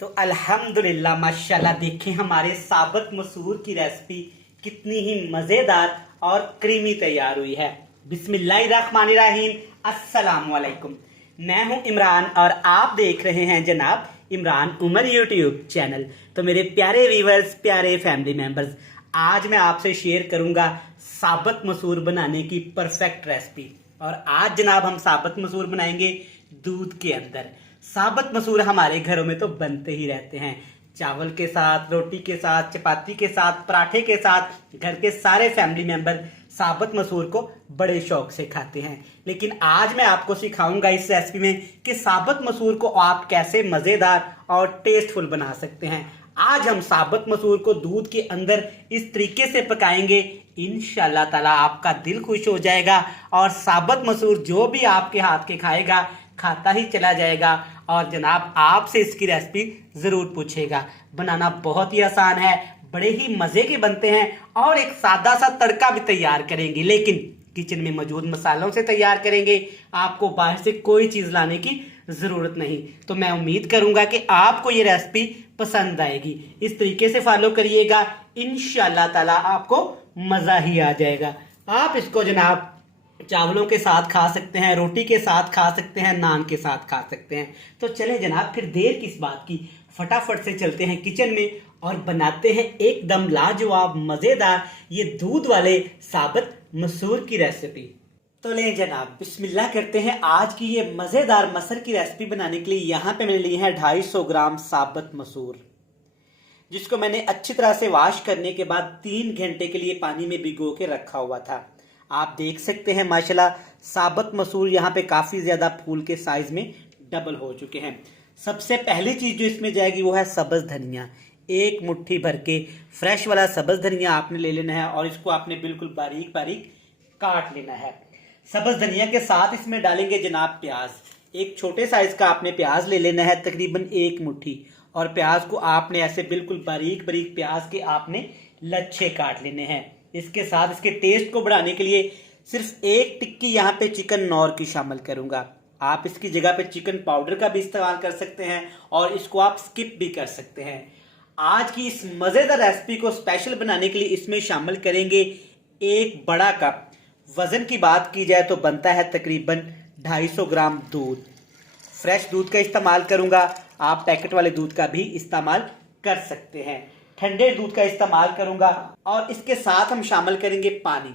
तो अल्हम्दुलिल्लाह माशाल्लाह देखें हमारे साबत मसूर की रेसिपी कितनी ही मज़ेदार और क्रीमी तैयार हुई है। बिस्मिल्लाहिर्रहमानिर्रहीम, अस्सलाम वालेकुम। मैं हूं इमरान और आप देख रहे हैं जनाब इमरान उमर यूट्यूब चैनल। तो मेरे प्यारे व्यूवर्स, प्यारे फैमिली मेंबर्स, आज मैं आपसे शेयर करूंगा साबत मसूर बनाने की परफेक्ट रेसिपी। और आज जनाब हम साबत मसूर बनाएंगे दूध के अंदर। साबत मसूर हमारे घरों में तो बनते ही रहते हैं, चावल के साथ, रोटी के साथ, चपाती के साथ, पराठे के साथ। घर के सारे फैमिली मेंबर साबत मसूर को बड़े शौक से खाते हैं। लेकिन आज मैं आपको सिखाऊंगा इस रेसिपी में कि साबत मसूर को आप कैसे मज़ेदार और टेस्टफुल बना सकते हैं। आज हम साबत मसूर को दूध के अंदर इस तरीके से पकाएंगे, इंशाल्लाह ताला आपका दिल खुश हो जाएगा और साबत मसूर जो भी आपके हाथ के खाएगा खाता ही चला जाएगा और जनाब आपसे इसकी रेसिपी ज़रूर पूछेगा। बनाना बहुत ही आसान है, बड़े ही मज़े के बनते हैं और एक सादा सा तड़का भी तैयार करेंगे, लेकिन किचन में मौजूद मसालों से तैयार करेंगे। आपको बाहर से कोई चीज़ लाने की ज़रूरत नहीं। तो मैं उम्मीद करूंगा कि आपको ये रेसिपी पसंद आएगी। इस तरीके से फॉलो करिएगा, इंशाल्लाह ताला आपको मज़ा ही आ जाएगा। आप इसको जनाब चावलों के साथ खा सकते हैं, रोटी के साथ खा सकते हैं, नान के साथ खा सकते हैं। तो चले जनाब, फिर देर किस बात की, फटाफट से चलते हैं किचन में और बनाते हैं एकदम लाजवाब मज़ेदार ये दूध वाले साबत मसूर की रेसिपी। तो ले जनाब बिस्मिल्लाह करते हैं। आज की ये मज़ेदार मसर की रेसिपी बनाने के लिए यहाँ पे मैंने लिए हैं 250 ग्राम साबत मसूर, जिसको मैंने अच्छी तरह से वॉश करने के बाद 3 घंटे के लिए पानी में भिगो के रखा हुआ था। आप देख सकते हैं माशाल्लाह साबत मसूर यहाँ पे काफ़ी ज़्यादा फूल के साइज़ में डबल हो चुके हैं। सबसे पहली चीज़ जो इसमें जाएगी वो है सब्ज़ धनिया। एक मुट्ठी भर के फ्रेश वाला सब्ज़ धनिया आपने ले लेना है और इसको आपने बिल्कुल बारीक बारीक काट लेना है। सब्ज़ धनिया के साथ इसमें डालेंगे जनाब प्याज। एक छोटे साइज़ का आपने प्याज ले लेना है, तकरीबन 1 मुट्ठी, और प्याज को आपने ऐसे बिल्कुल बारीक बारीक प्याज के आपने लच्छे काट लेने हैं। इसके साथ इसके टेस्ट को बढ़ाने के लिए सिर्फ 1 टिक्की यहाँ पे चिकन नौर की शामिल करूंगा। आप इसकी जगह पे चिकन पाउडर का भी इस्तेमाल कर सकते हैं और इसको आप स्किप भी कर सकते हैं। आज की इस मज़ेदार रेसिपी को स्पेशल बनाने के लिए इसमें शामिल करेंगे 1 बड़ा कप। वज़न की बात की जाए तो बनता है तकरीबन 250 ग्राम दूध। फ्रेश दूध का इस्तेमाल करूंगा, आप पैकेट वाले दूध का भी इस्तेमाल कर सकते हैं। ठंडे दूध का इस्तेमाल करूंगा और इसके साथ हम शामिल करेंगे पानी,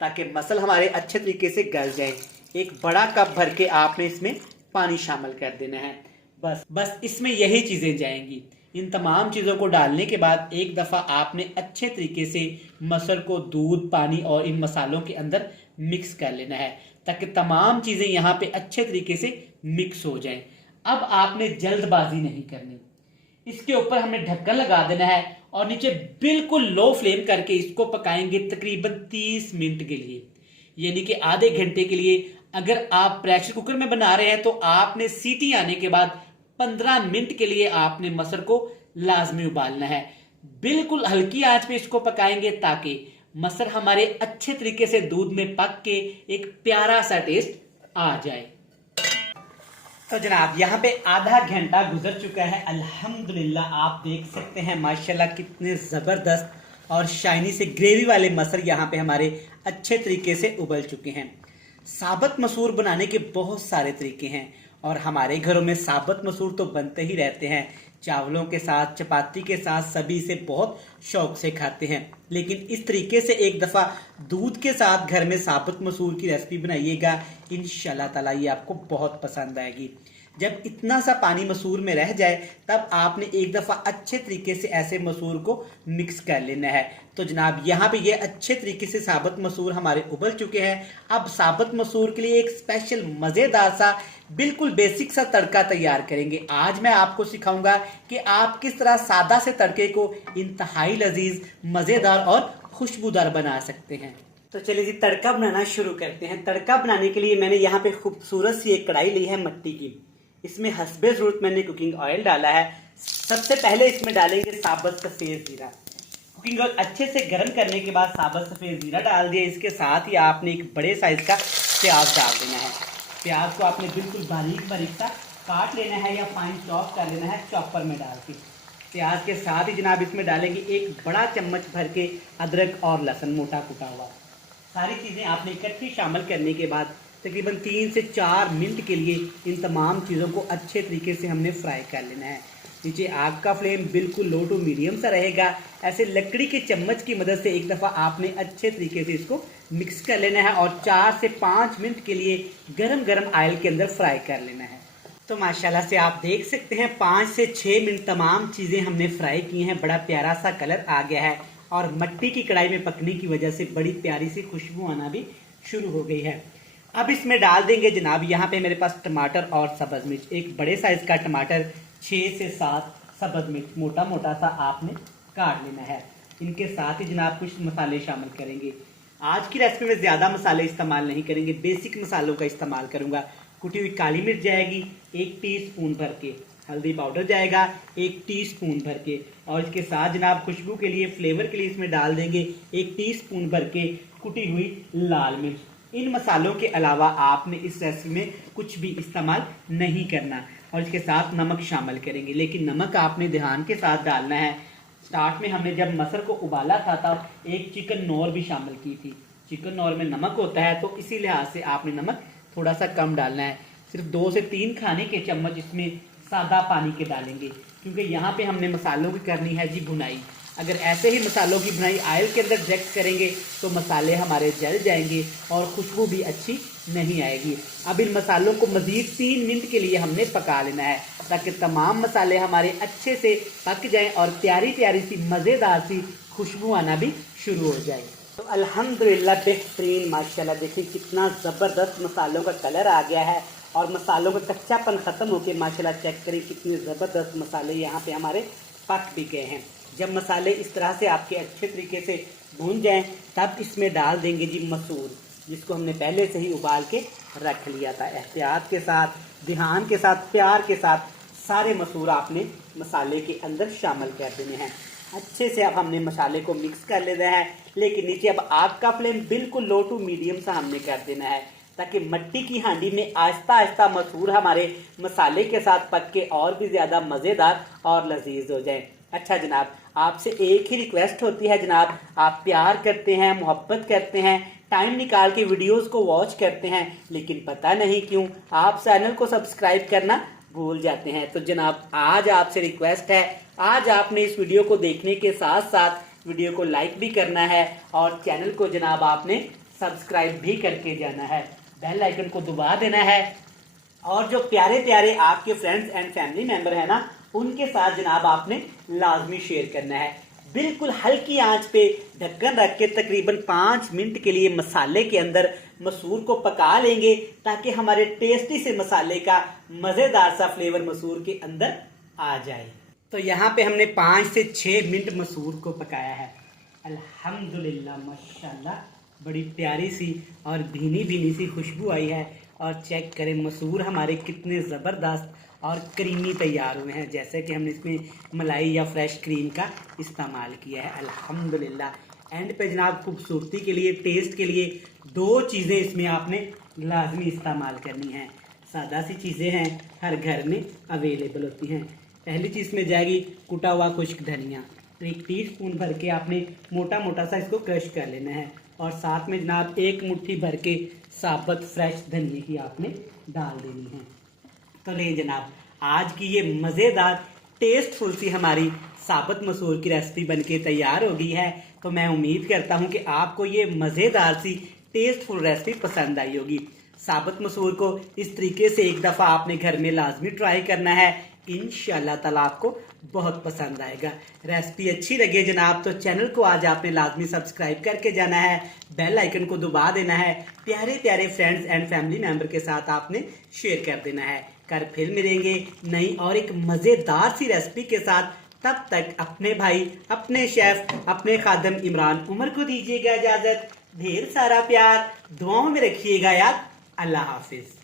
ताकि मसल हमारे अच्छे तरीके से गल जाए। 1 बड़ा कप भर के आपने इसमें पानी शामिल कर देना है। बस इसमें यही चीज़ें जाएंगी। इन तमाम चीज़ों को डालने के बाद एक दफ़ा आपने अच्छे तरीके से मसल को दूध, पानी और इन मसालों के अंदर मिक्स कर लेना है, ताकि तमाम चीज़ें यहाँ पे अच्छे तरीके से मिक्स हो जाएं। अब आपने जल्दबाजी नहीं करनी, इसके ऊपर हमने ढक्कन लगा देना है और नीचे बिल्कुल लो फ्लेम करके इसको पकाएंगे तकरीबन 30 मिनट के लिए, यानी कि आधे घंटे के लिए। अगर आप प्रेशर कुकर में बना रहे हैं तो आपने सीटी आने के बाद 15 मिनट के लिए आपने मसर को लाजमी उबालना है। बिल्कुल हल्की आंच पे इसको पकाएंगे ताकि मसर हमारे अच्छे तरीके से दूध में पक के एक प्यारा सा टेस्ट आ जाए। तो जनाब यहाँ पे आधा घंटा गुजर चुका है। अल्हम्दुलिल्लाह आप देख सकते हैं माशाल्लाह कितने ज़बरदस्त और शाइनी से ग्रेवी वाले मसर यहाँ पे हमारे अच्छे तरीके से उबल चुके हैं। साबत मसूर बनाने के बहुत सारे तरीके हैं और हमारे घरों में साबत मसूर तो बनते ही रहते हैं, चावलों के साथ, चपाती के साथ, सभी इसे बहुत शौक से खाते हैं। लेकिन इस तरीके से एक दफ़ा दूध के साथ घर में साबत मसूर की रेसिपी बनाइएगा, इंशाल्लाह ताला ये आपको बहुत पसंद आएगी। जब इतना सा पानी मसूर में रह जाए तब आपने एक दफ़ा अच्छे तरीके से ऐसे मसूर को मिक्स कर लेना है। तो जनाब यहाँ पे ये अच्छे तरीके से साबत मसूर हमारे उबल चुके हैं। अब साबत मसूर के लिए एक स्पेशल मज़ेदार सा बिल्कुल बेसिक सा तड़का तैयार करेंगे। आज मैं आपको सिखाऊंगा कि आप किस तरह सादा से तड़के को इंतहाई लजीज, मज़ेदार और खुशबूदार बना सकते हैं। तो चलिए जी तड़का बनाना शुरू करते हैं। तड़का बनाने के लिए मैंने यहाँ पे खूबसूरत सी एक कढ़ाई ली है मिट्टी की। इसमें हस्बे ज़रूरत मैंने कुकिंग ऑयल डाला है। सबसे पहले इसमें डालेंगे साबुत सफ़ेद ज़ीरा। कुकिंग ऑयल अच्छे से गर्म करने के बाद साबुत सफ़ेद ज़ीरा डाल दिया। इसके साथ ही आपने एक बड़े साइज़ का प्याज डाल देना है। प्याज को आपने बिल्कुल बारीक बारीक सा काट लेना है या फाइन चॉप कर लेना है चॉपर में डाल के। प्याज के साथ ही जनाब इसमें डालेंगे एक बड़ा चम्मच भर के अदरक और लहसुन मोटा कुटा हुआ। सारी चीज़ें आपने इकट्ठी शामिल करने के बाद तकरीबन 3 से 4 मिनट के लिए इन तमाम चीज़ों को अच्छे तरीके से हमने फ्राई कर लेना है। नीचे आग का फ्लेम बिल्कुल लो टू मीडियम सा रहेगा। ऐसे लकड़ी के चम्मच की मदद से एक दफ़ा आपने अच्छे तरीके से इसको मिक्स कर लेना है और 4 से 5 मिनट के लिए गरम गरम ऑयल के अंदर फ्राई कर लेना है। तो माशाल्लाह से आप देख सकते हैं 5 से 6 मिनट तमाम चीज़ें हमने फ्राई की हैं। बड़ा प्यारा सा कलर आ गया है और मट्टी की कढ़ाई में पकने की वजह से बड़ी प्यारी सी खुशबू आना भी शुरू हो गई है। अब इसमें डाल देंगे जनाब, यहाँ पे मेरे पास टमाटर और सब्ज़ मिर्च, एक बड़े साइज़ का टमाटर, 6 से 7 सब्ज़ मिर्च मोटा मोटा सा आपने काट लेना है। इनके साथ ही जनाब कुछ मसाले शामिल करेंगे। आज की रेसिपी में ज़्यादा मसाले इस्तेमाल नहीं करेंगे, बेसिक मसालों का इस्तेमाल करूँगा। कुटी हुई काली मिर्च जाएगी 1 टीस्पून भर के, हल्दी पाउडर जाएगा 1 टीस्पून भर के, और इसके साथ जनाब खुशबू के लिए, फ्लेवर के लिए इसमें डाल देंगे 1 टीस्पून भर के कुटी हुई लाल मिर्च। इन मसालों के अलावा आपने इस रेसिपी में कुछ भी इस्तेमाल नहीं करना। और इसके साथ नमक शामिल करेंगे, लेकिन नमक आपने ध्यान के साथ डालना है। स्टार्ट में हमने जब मसर को उबाला था तब एक चिकन नौर भी शामिल की थी। चिकन नौर में नमक होता है, तो इसी लिहाज से आपने नमक थोड़ा सा कम डालना है। सिर्फ 2 से 3 खाने के चम्मच इसमें सादा पानी के डालेंगे, क्योंकि यहाँ पे हमने मसालों की करनी है जी भुनाई। अगर ऐसे ही मसालों की भुनाई ऑयल के अंदर डायरेक्ट करेंगे तो मसाले हमारे जल जाएंगे और खुशबू भी अच्छी नहीं आएगी। अब इन मसालों को मज़ीद 3 मिनट के लिए हमने पका लेना है, ताकि तमाम मसाले हमारे अच्छे से पक जाएं और प्यारी प्यारी सी मज़ेदार सी खुशबू आना भी शुरू हो जाए। तो अल्हम्दुलिल्लाह बेहतरीन, माशाल्लाह देखिए कितना ज़बरदस्त मसालों का कलर आ गया है और मसालों का कच्चापन ख़त्म होकर माशाल्लाह चेक करें कितने ज़बरदस्त मसाले यहाँ पे हमारे पक भी गए हैं। जब मसाले इस तरह से आपके अच्छे तरीके से भून जाएं तब इसमें डाल देंगे जी मसूर, जिसको हमने पहले से ही उबाल के रख लिया था। एहतियात के साथ, ध्यान के साथ, प्यार के साथ सारे मसूर आपने मसाले के अंदर शामिल कर देने हैं। अच्छे से अब हमने मसाले को मिक्स कर लेना है, लेकिन नीचे अब आग का फ्लेम बिल्कुल लो टू मीडियम सा हमने कर देना है, ताकि मट्टी की हांडी में आहिस्ता आहिस्ता मसूर हमारे मसाले के साथ पक के और भी ज़्यादा मज़ेदार और लजीज हो जाए। अच्छा जनाब, आपसे एक ही रिक्वेस्ट होती है जनाब, आप प्यार करते हैं, मोहब्बत करते हैं, टाइम निकाल के वीडियोस को वॉच करते हैं, लेकिन पता नहीं क्यों आप चैनल को सब्सक्राइब करना भूल जाते हैं। तो जनाब आज आपसे रिक्वेस्ट है, आज आपने इस वीडियो को देखने के साथ साथ वीडियो को लाइक भी करना है और चैनल को जनाब आपने सब्सक्राइब भी करके जाना है, बेल आइकन को दबा देना है। और जो प्यारे प्यारे आपके फ्रेंड्स एंड फैमिली मेंबर है ना, उनके साथ जनाब आपने लाजमी शेयर करना है। बिल्कुल हल्की आंच पे ढक्कन रख के तकरीबन 5 मिनट के लिए मसाले के अंदर मसूर को पका लेंगे, ताकि हमारे टेस्टी से मसाले का मज़ेदार सा फ्लेवर मसूर के अंदर आ जाए। तो यहाँ पे हमने 5 से 6 मिनट मसूर को पकाया है। अल्हम्दुलिल्लाह माशाल्लाह बड़ी प्यारी सी और भीनी भीनी सी खुशबू आई है। और चेक करें मसूर हमारे कितने ज़बरदस्त और क्रीमी तैयार हुए हैं, जैसे कि हमने इसमें मलाई या फ्रेश क्रीम का इस्तेमाल किया है। अल्हम्दुलिल्लाह एंड पे जनाब खूबसूरती के लिए, टेस्ट के लिए 2 चीज़ें इसमें आपने लाजमी इस्तेमाल करनी हैं। सादा सी चीज़ें हैं, हर घर में अवेलेबल होती हैं। पहली चीज़ में जाएगी कुटा हुआ खुश्क धनिया, तो 1 टीस्पून भर के आपने मोटा मोटा सा इसको क्रश कर लेना है, और साथ में जनाब 1 मुट्ठी भर के साबुत फ्रेश धनिया की आपने डाल देनी है। तो ले जनाब आज की ये मज़ेदार टेस्टफुल सी हमारी साबुत मसूर की रेसिपी बनके तैयार हो गई है। तो मैं उम्मीद करता हूँ कि आपको ये मज़ेदार सी टेस्टफुल रेसिपी पसंद आई होगी। साबुत मसूर को इस तरीके से एक दफ़ा आपने घर में लाजमी ट्राई करना है, इंशाअल्लाह ताला आपको बहुत पसंद आएगा। रेसिपी अच्छी लगे जनाब तो चैनल को आज आपने लाजमी सब्सक्राइब करके जाना है, बेल आइकन को दबा देना है, प्यारे प्यारे फ्रेंड्स एंड फैमिली मेंबर के साथ आपने शेयर कर देना है। कर फिर मिलेंगे नई और एक मज़ेदार सी रेसिपी के साथ। तब तक अपने भाई, अपने शेफ, अपने खादम इमरान उमर को दीजिएगा इजाज़त। ढेर सारा प्यार दुआओं में रखिएगा याद। अल्लाह हाफिज।